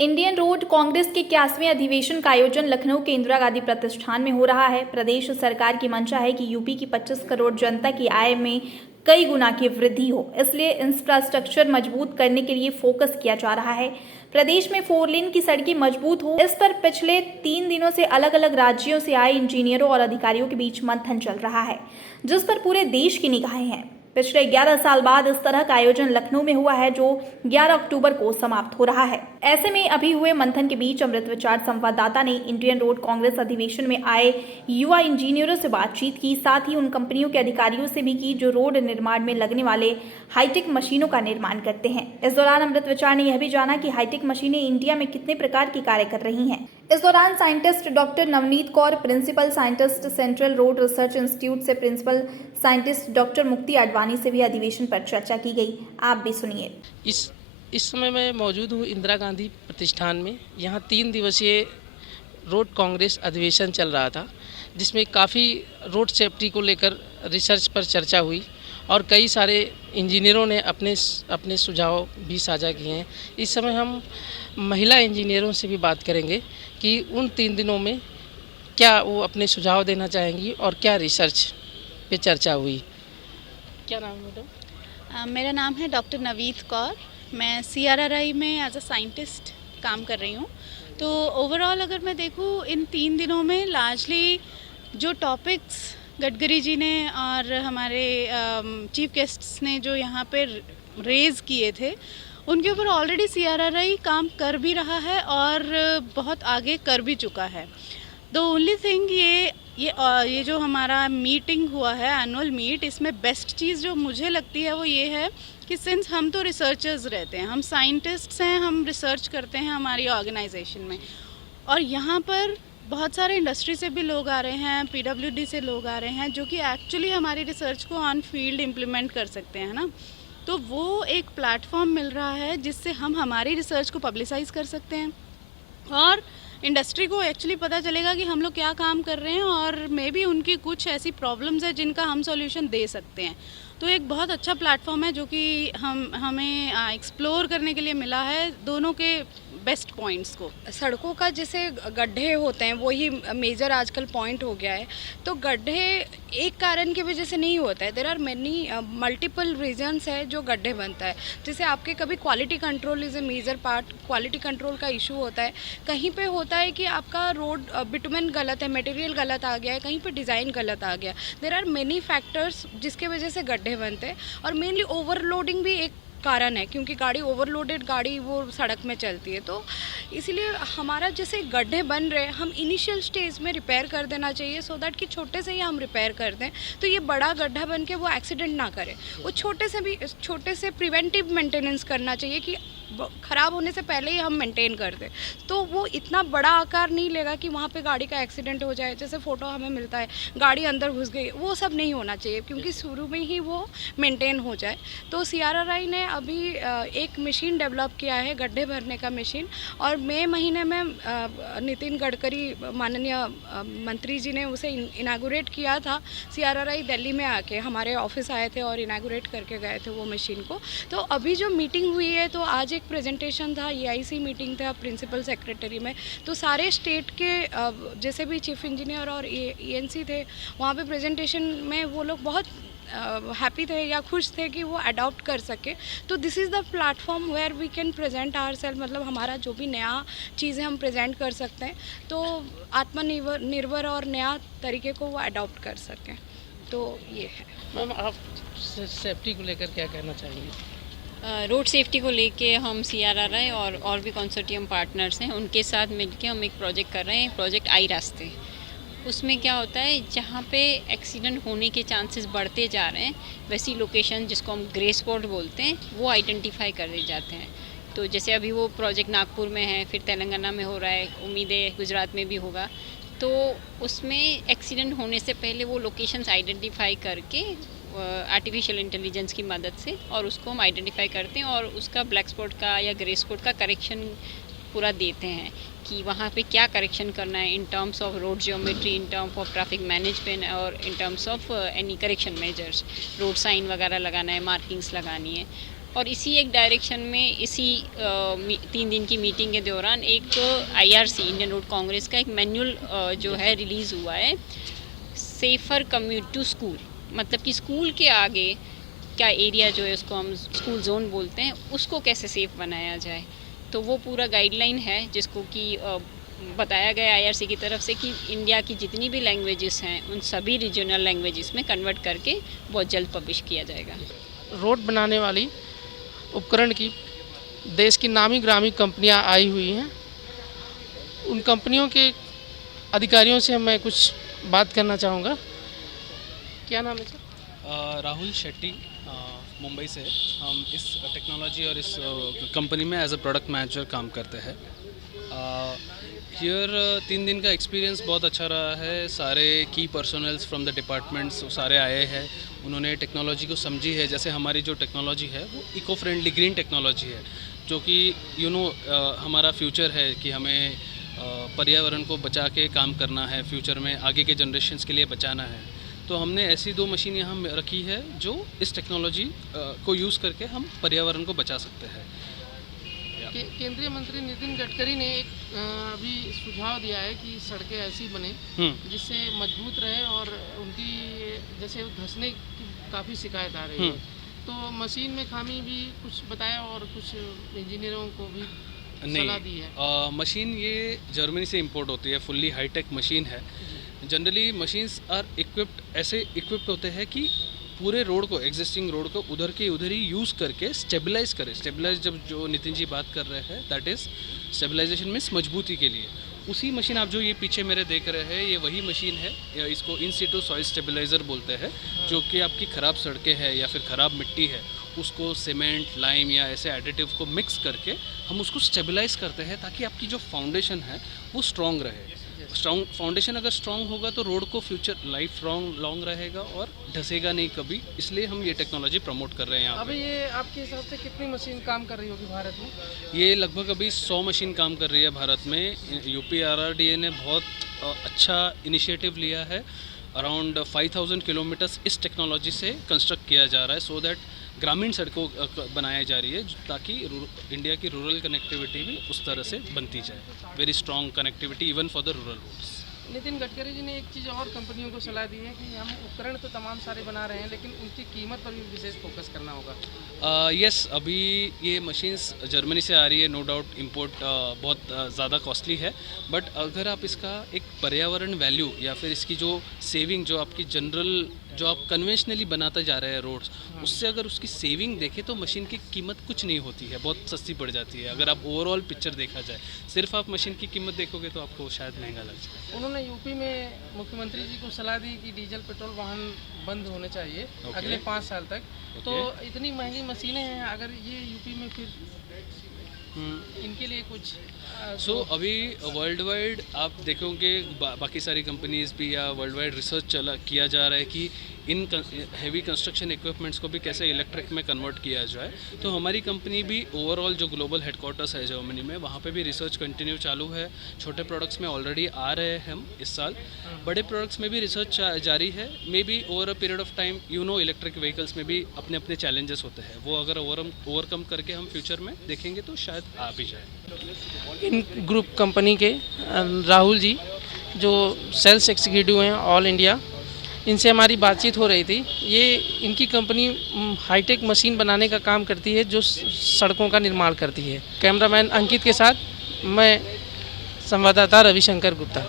Indian road Congress के 81वें अधिवेशन का आयोजन लखनऊ के इंदिरा गांधी प्रतिष्ठान में हो रहा है। प्रदेश सरकार की मंशा है कि यूपी की 25 करोड़ जनता की आय में कई गुना की वृद्धि हो, इसलिए इंफ्रास्ट्रक्चर मजबूत करने के लिए फोकस किया जा रहा है। प्रदेश में 4 लेन की सड़कें मजबूत हो, इस पर पिछले 3 दिनों से अलग अलग राज्यों से आए इंजीनियरों और अधिकारियों के बीच मंथन चल रहा है, जिस पर पूरे देश की निगाहें हैं। पिछले 11 साल बाद इस तरह का आयोजन लखनऊ में हुआ है, जो 11 अक्टूबर को समाप्त हो रहा है। ऐसे में अभी हुए मंथन के बीच अमृत विचार संवाददाता ने इंडियन रोड कांग्रेस अधिवेशन में आए युवा इंजीनियरों से बातचीत की, साथ ही उन कंपनियों के अधिकारियों से भी की जो रोड निर्माण में लगने वाले हाईटेक मशीनों का निर्माण करते हैं। इस दौरान अमृत विचार ने यह भी जाना कि हाईटेक मशीनें इंडिया में कितने प्रकार की कार्य कर रही हैं। इस दौरान scientist doctor Navneet Kaur, principal scientist central road research institute से principal scientist doctor Mukti Advani से भी अधिवेशन पर चर्चा की गई। आप भी सुनिए। इस समय मैं मौजूद हूँ इंदिरा गांधी प्रतिष्ठान में। यहाँ 3 दिवसीय रोड कांग्रेस अधिवेशन चल रहा था, जिसमें काफ़ी रोड सेफ्टी को लेकर रिसर्च पर चर्चा हुई और कई सारे इंजीनियरों ने अपने सुझाव भी साझा किए हैं। इस समय हम महिला इंजीनियरों से भी बात करेंगे कि उन 3 दिनों में क्या वो अपने सुझाव देना चाहेंगी और क्या रिसर्च पे चर्चा हुई। क्या नाम है मैडम? मेरा नाम है डॉक्टर नवनीत कौर। मैं CRRI में एज अ साइंटिस्ट काम कर रही हूँ। तो ओवरऑल अगर मैं देखूँ, इन 3 दिनों में लार्जली जो टॉपिक्स गडकरी जी ने और हमारे चीफ गेस्ट्स ने जो यहाँ पे रेज़ किए थे, उनके ऊपर ऑलरेडी CRRI काम कर भी रहा है और बहुत आगे कर भी चुका है। द ओनली थिंग ये जो हमारा मीटिंग हुआ है, एनुअल मीट, इसमें बेस्ट चीज़ जो मुझे लगती है वो ये है कि सिंस हम तो रिसर्चर्स रहते हैं, हम साइंटिस्ट्स हैं, हम रिसर्च करते हैं हमारी ऑर्गेनाइजेशन में, और यहाँ पर बहुत सारे इंडस्ट्री से भी लोग आ रहे हैं, PWD से लोग आ रहे हैं, जो कि एक्चुअली हमारी रिसर्च को ऑन फील्ड इम्प्लीमेंट कर सकते हैं ना। तो वो एक प्लेटफॉर्म मिल रहा है जिससे हम हमारी रिसर्च को पब्लिसाइज कर सकते हैं और इंडस्ट्री को एक्चुअली पता चलेगा कि हम लोग क्या काम कर रहे हैं और मे बी उनकी कुछ ऐसी प्रॉब्लम्स है जिनका हम सॉल्यूशन दे सकते हैं। तो एक बहुत अच्छा प्लेटफॉर्म है जो कि हमें एक्सप्लोर करने के लिए मिला है, दोनों के बेस्ट पॉइंट्स को। सड़कों का जैसे गड्ढे होते हैं, वही मेजर आजकल पॉइंट हो गया है। तो गड्ढे एक कारण की वजह से नहीं होता है, there are many multiple reasons है जो गड्ढे बनता है। जैसे आपके कभी quality control is a major part, quality control का इशू होता है। कहीं पे होता है कि आपका रोड बिटुमेन गलत है, मटेरियल गलत आ गया है, कहीं पे डिज़ाइन गलत आ गया। देयर आर मेनी फैक्टर्स जिसके वजह से गड्ढे बनते हैं, और मेनली ओवरलोडिंग भी एक कारण है, क्योंकि गाड़ी ओवरलोडेड गाड़ी वो सड़क में चलती है। तो इसीलिए हमारा जैसे गड्ढे बन रहे हैं, हम इनिशियल स्टेज में रिपेयर कर देना चाहिए, सो दैट कि छोटे से ही हम रिपेयर कर दें तो ये बड़ा गड्ढा बन के वो एक्सीडेंट ना करे। वो छोटे से प्रिवेंटिव मेंटेनेंस करना चाहिए कि ख़राब होने से पहले ही हम मेंटेन कर दें, तो वो इतना बड़ा आकार नहीं लेगा कि वहाँ पे गाड़ी का एक्सीडेंट हो जाए। जैसे फ़ोटो हमें मिलता है, गाड़ी अंदर घुस गई, वो सब नहीं होना चाहिए, क्योंकि शुरू में ही वो मेंटेन हो जाए। तो CRRI ने अभी एक मशीन डेवलप किया है, गड्ढे भरने का मशीन, और मई महीने में नितिन गडकरी माननीय मंत्री जी ने उसे इनागुरेट किया था। CRRI दिल्ली में आके हमारे ऑफिस आए थे और इनागुरेट करके गए थे वो मशीन को। तो अभी जो मीटिंग हुई है, तो आज एक प्रेजेंटेशन था, EIC मीटिंग था प्रिंसिपल सेक्रेटरी में, तो सारे स्टेट के जैसे भी चीफ इंजीनियर और ENC थे, वहाँ पे प्रेजेंटेशन में वो लोग बहुत हैप्पी थे या खुश थे कि वो अडॉप्ट कर सके। तो this is the platform where we can present ourself, मतलब हमारा जो भी नया चीज़ें हम प्रेजेंट कर सकते हैं, तो आत्मनिर्भर और नया तरीके को वो अडॉप्ट कर सकें। तो ये है। मैम, आप सेफ्टी को लेकर क्या कहना चाहेंगे? रोड सेफ्टी को लेके हम CRRI और भी कंसोर्टियम पार्टनर्स हैं, उनके साथ मिलके हम एक प्रोजेक्ट कर रहे हैं, प्रोजेक्ट आई रास्ते। उसमें क्या होता है, जहाँ पे एक्सीडेंट होने के चांसेस बढ़ते जा रहे हैं, वैसी लोकेशन जिसको हम ग्रे स्पॉट बोलते हैं, वो आइडेंटिफाई कर दिए जाते हैं। तो जैसे अभी वो प्रोजेक्ट नागपुर में है, फिर तेलंगाना में हो रहा है, उम्मीद है गुजरात में भी होगा। तो उसमें एक्सीडेंट होने से पहले वो लोकेशंस आइडेंटिफाई करके आर्टिफिशियल इंटेलिजेंस की मदद से, और उसको हम आइडेंटिफाई करते हैं और उसका ब्लैक स्पॉट का या ग्रे स्पॉट का करेक्शन पूरा देते हैं कि वहाँ पे क्या करेक्शन करना है in terms of road geometry, in terms of traffic management और in terms of any correction measures, road sign वगैरह लगाना है, मार्किंग्स लगानी है। और इसी एक डायरेक्शन में इसी 3 दिन की मीटिंग के दौरान एक IRC इंडियन रोड कांग्रेस का एक मैनुअल जो है रिलीज़ हुआ है, सेफर कम्यूट टू स्कूल। मतलब कि स्कूल के आगे क्या एरिया जो है उसको हम स्कूल जोन बोलते हैं, उसको कैसे सेफ़ बनाया जाए। तो वो पूरा गाइडलाइन है जिसको कि बताया गया IRC की तरफ से कि इंडिया की जितनी भी लैंग्वेजेस हैं उन सभी रीजनल लैंग्वेजेस में कन्वर्ट करके बहुत जल्द पब्लिश किया जाएगा। रोड बनाने वाली उपकरण की देश की नामी ग्रामी कंपनियां आई हुई हैं। उन कंपनियों के अधिकारियों से मैं कुछ बात करना चाहूँगा। क्या नाम है सर? राहुल शेट्टी मुंबई से। हम इस टेक्नोलॉजी और इस कंपनी में एज अ प्रोडक्ट मैनेजर काम करते हैं। हियर 3 दिन का एक्सपीरियंस बहुत अच्छा रहा है। सारे की पर्सनल्स फ्रॉम द डिपार्टमेंट्स सारे आए हैं, उन्होंने टेक्नोलॉजी को समझी है। जैसे हमारी जो टेक्नोलॉजी है वो इको फ्रेंडली ग्रीन टेक्नोलॉजी है, जो कि हमारा फ्यूचर है कि हमें पर्यावरण को बचा के काम करना है, फ्यूचर में आगे के जनरेशन्स के लिए बचाना है। तो हमने ऐसी 2 मशीन यहाँ रखी है जो इस टेक्नोलॉजी को यूज़ करके हम पर्यावरण को बचा सकते हैं। केंद्रीय मंत्री नितिन गडकरी ने एक अभी सुझाव दिया है कि सड़कें ऐसी बने जिससे मजबूत रहे और उनकी जैसे धंसने की काफ़ी शिकायत आ रही है। तो मशीन में खामी भी कुछ बताया और कुछ इंजीनियरों को भी सलाह दी है। मशीन ये जर्मनी से इंपोर्ट होती है, फुल्ली हाईटेक मशीन है। जनरली मशीन्स आर ऐसे इक्विप्ड होते हैं कि पूरे रोड को, एग्जिस्टिंग रोड को उधर के उधर ही यूज़ करके स्टेबलाइज करें। स्टेबलाइज जब जो नितिन जी बात कर रहे हैं, दैट इज़ स्टेबलाइजेशन मीन्स मजबूती के लिए। उसी मशीन आप जो ये पीछे मेरे देख रहे हैं, ये वही मशीन है, या इसको इन सीटू सॉइल स्टेबलाइज़र बोलते हैं, जो कि आपकी ख़राब सड़कें हैं या फिर ख़राब मिट्टी है, उसको सीमेंट, लाइम या ऐसे एडिटिव को मिक्स करके हम उसको स्टेबलाइज करते हैं ताकि आपकी जो फाउंडेशन है वो स्ट्रॉन्ग रहे। स्ट्रॉन्ग फाउंडेशन अगर स्ट्रॉन्ग होगा तो रोड को फ्यूचर लाइफ लॉन्ग रहेगा और धसेगा नहीं कभी। इसलिए हम ये टेक्नोलॉजी प्रमोट कर रहे हैं यहाँ अभी ये आपके हिसाब से कितनी मशीन काम कर रही होगी भारत में? ये लगभग अभी 100 मशीन काम कर रही है भारत में। यूपी RRDA ने बहुत अच्छा इनिशिएटिव लिया है। अराउंड 5000 किलोमीटर्स इस टेक्नोलॉजी से कंस्ट्रक्ट किया जा रहा है, सो दैट ग्रामीण सड़कों बनाई जा रही है ताकि इंडिया की रूरल कनेक्टिविटी भी उस तरह से बनती जाए। Very strong connectivity even for the rural roads. Nitin Gadkari ji ने एक चीज़ और कंपनियों को सलाह दी है कि हम उपकरण तो तमाम सारे बना रहे हैं लेकिन उनकी कीमत पर भी विशेष फोकस करना होगा। यस, अभी ये मशीन्स जर्मनी से आ रही है, नो डाउट इम्पोर्ट बहुत ज़्यादा कॉस्टली है, बट अगर आप इसका एक पर्यावरण वैल्यू या फिर इसकी जो सेविंग, जो आपकी जनरल जो आप कन्वेंशनली बनाते जा रहे हैं रोड्स, उससे अगर उसकी सेविंग देखें तो मशीन की कीमत कुछ नहीं होती है, बहुत सस्ती पड़ जाती है। अगर आप ओवरऑल पिक्चर देखा जाए, सिर्फ आप मशीन की कीमत देखोगे तो आपको शायद महंगा लग जाए। उन्होंने यूपी में मुख्यमंत्री जी को सलाह दी कि डीजल पेट्रोल वाहन बंद होने चाहिए अगले 5 साल तक। तो इतनी महंगी मशीनें हैं, अगर ये यूपी में फिर इनके लिए कुछ अभी वर्ल्ड वाइड आप देखोगे बाकी सारी कंपनीज भी या वर्ल्ड वाइड रिसर्च किया जा रहा है कि इन हैवी कंस्ट्रक्शन इक्विपमेंट्स को भी कैसे इलेक्ट्रिक में कन्वर्ट किया जाए। तो हमारी कंपनी भी ओवरऑल जो ग्लोबल हेडक्वार्टर्स है जर्मनी में, वहाँ पे भी रिसर्च कंटिन्यू चालू है। छोटे प्रोडक्ट्स में ऑलरेडी आ रहे हैं हम इस साल, बड़े प्रोडक्ट्स में भी रिसर्च जारी है। May be over a period of time electric vehicles में भी अपने अपने चैलेंजेस होते हैं, वो अगर ओवरकम करके हम फ्यूचर में देखेंगे तो शायद आ भी जाए। इन ग्रुप कंपनी के राहुल जी जो सेल्स एग्जीक्यूटिव हैं ऑल इंडिया, इनसे हमारी बातचीत हो रही थी। ये इनकी कंपनी हाईटेक मशीन बनाने का काम करती है जो सड़कों का निर्माण करती है। कैमरामैन अंकित के साथ मैं संवाददाता रविशंकर गुप्ता।